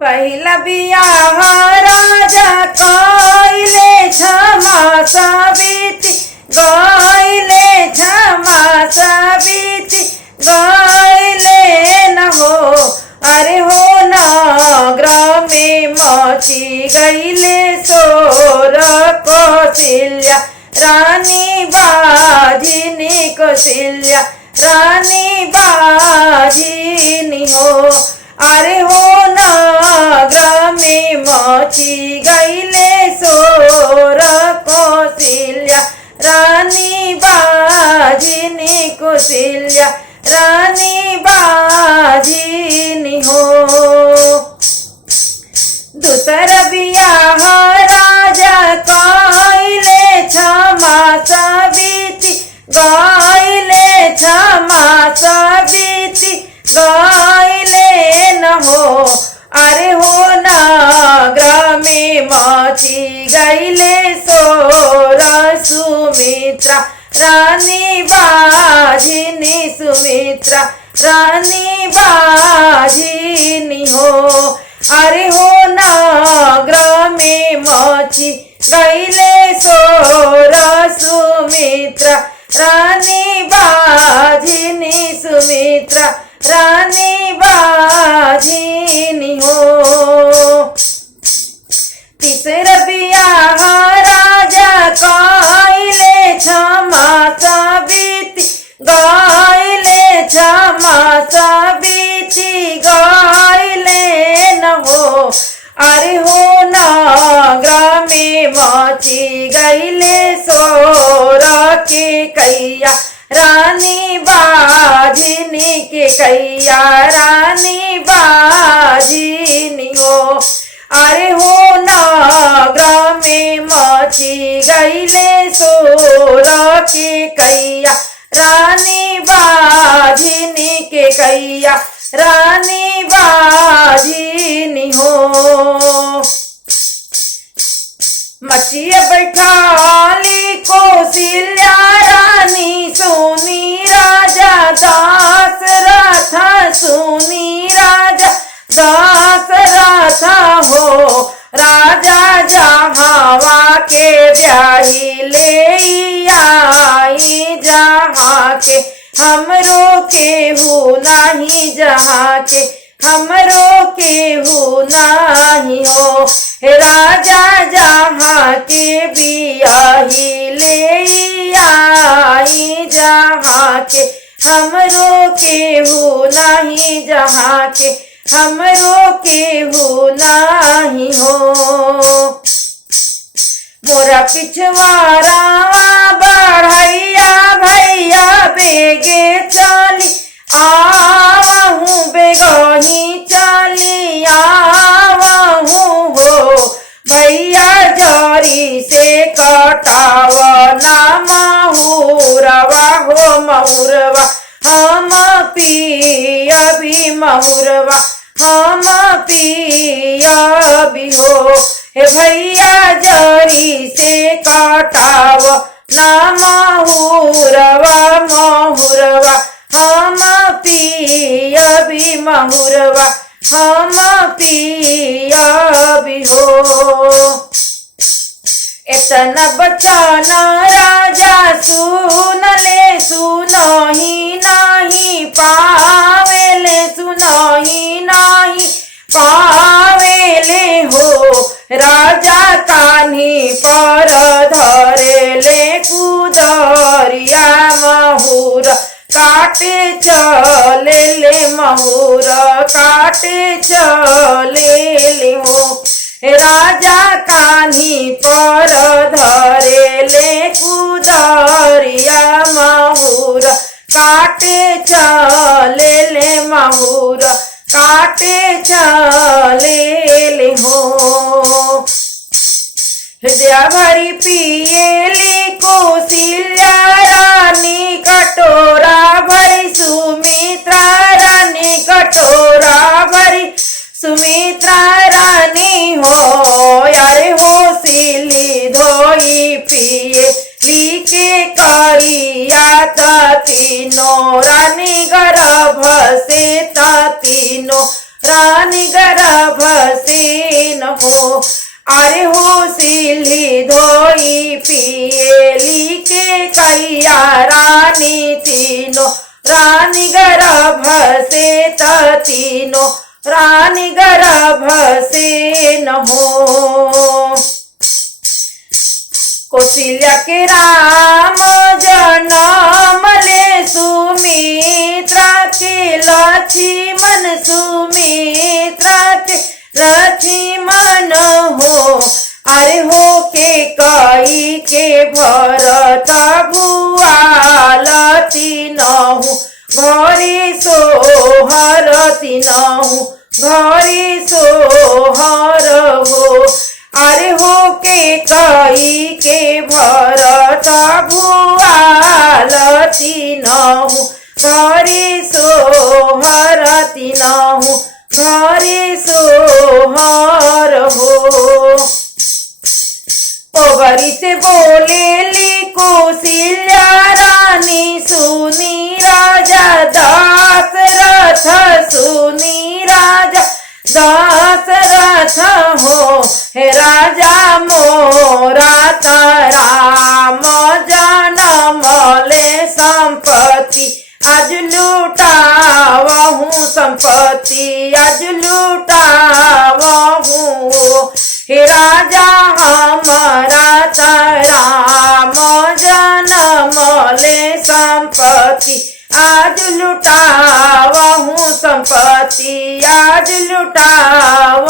पहिला बियाह राजा कइले क्षमा सावित्री गइले क्षमा सावित्री गइले न हो। अरे हो नगर में मची गइले सोर कौशल्या रानी बाजिनी कौशल्या रानी बाजिनी हो। अरे हो नगर में मची गइले सोर कौशल्या रानी बाजिनी कौशल्या रानी बाजिनी हो। दूसरा बियाह राजा कइले क्षमा सावित्री गइले क्षमा सावित्री गइले न हो। अरे हो नगर में मची गइले सोर सुमित्रा रानी बाजिनी सुमित्रा रानी बाजिनी हो। अरे हो नगर में मची गइले सोर सुमित्रा रानी बाजिनी सुमित्रा रानी बाजिनी हो। तीसरा बियाह राजा कइले क्षमा सावित्री गइले क्षमा सावित्री गइले न हो। अरे हो नगर में मची गइले सोर के कैया रानी बाजिनी के कैया रानी बाजिनी हो। अरे हो नगर में मची गइले सोर के कैया रानी बाजिनी के कैया रानी बाजिनी हो। मचिया बैठाली कौशल्या रानी सुनी राजा दशरथ सुनी राजा दशरथ हो। राजा जहावा के ब्याही ले आई जहाँ के हमरो केहू नहीं जहाँ के हमरो केहू नहीं हो। राजा जहाँ के बियाही ले आई जहाँ के हमरो केहू नहीं जहाँ के हमरो केहू नहीं हो। मोरा पिछवारा बढ़ैया भैया बेगे चली आवहूँ बेगही चली आवहूँ हो। भैया जरी से कटाव ना महुरवा हो महुरवा हम पियबी महुरवा हम पियबी हो। हे भैया जरी से कटाव ना महुरवा महुरवा हम पियबी महुरवा हम पियबी हो। इतना बचन राजा सुन ले सुनही नहीं पावेले सुनही नहीं पावेले हो। राजा कान्ही पर धरेले कुदरिया महुर काटे चले ले महुर काटे चले ले हो। राजा कान्ही पर धरेले कुदरिया महुर काटे चले ले महुर काटे चले ले हो। हृदय भरी पियेली कौशल्या रानी कटोरा भरी सुमित्रा रानी कटोरा भरी सुमित्रा रानी हो। यारे हो सिली धोई पिए लीके करिया तीनो रानी गर्भ से तीनो रानी गर्भ से न हो। अरे हो सिली धोई पियली के कैया रानी तीनों, रानी गर्भ से तीनो, रानी गर्भ से न हो। कौशल्या के राम जनम ले सुमित्रा के लक्ष्मण, सुमित्रा के लक्ष्मण हो। अरे हो के कई के भरत भुआल तीनहु, घरे सोहर तीनहु, घरे सोहर हो। अरे हो के कई के भरत भुआल तीनहु, घरे सोहर तीनहु, घरे सोहर हो। पोगरी से बोलेली कौशल्या रानी, सुनी राजा दशरथ, सुनी राजा दशरथ हो। हे राजा मोरा राम जनम ले संपत्ति, आज लुटावहूँ संपत्ति, आज लुटावहूँ। हे राजा हमारा राम जनम ले संपत्ति, आज लुटावहूँ संपत्ति, आज लुटाव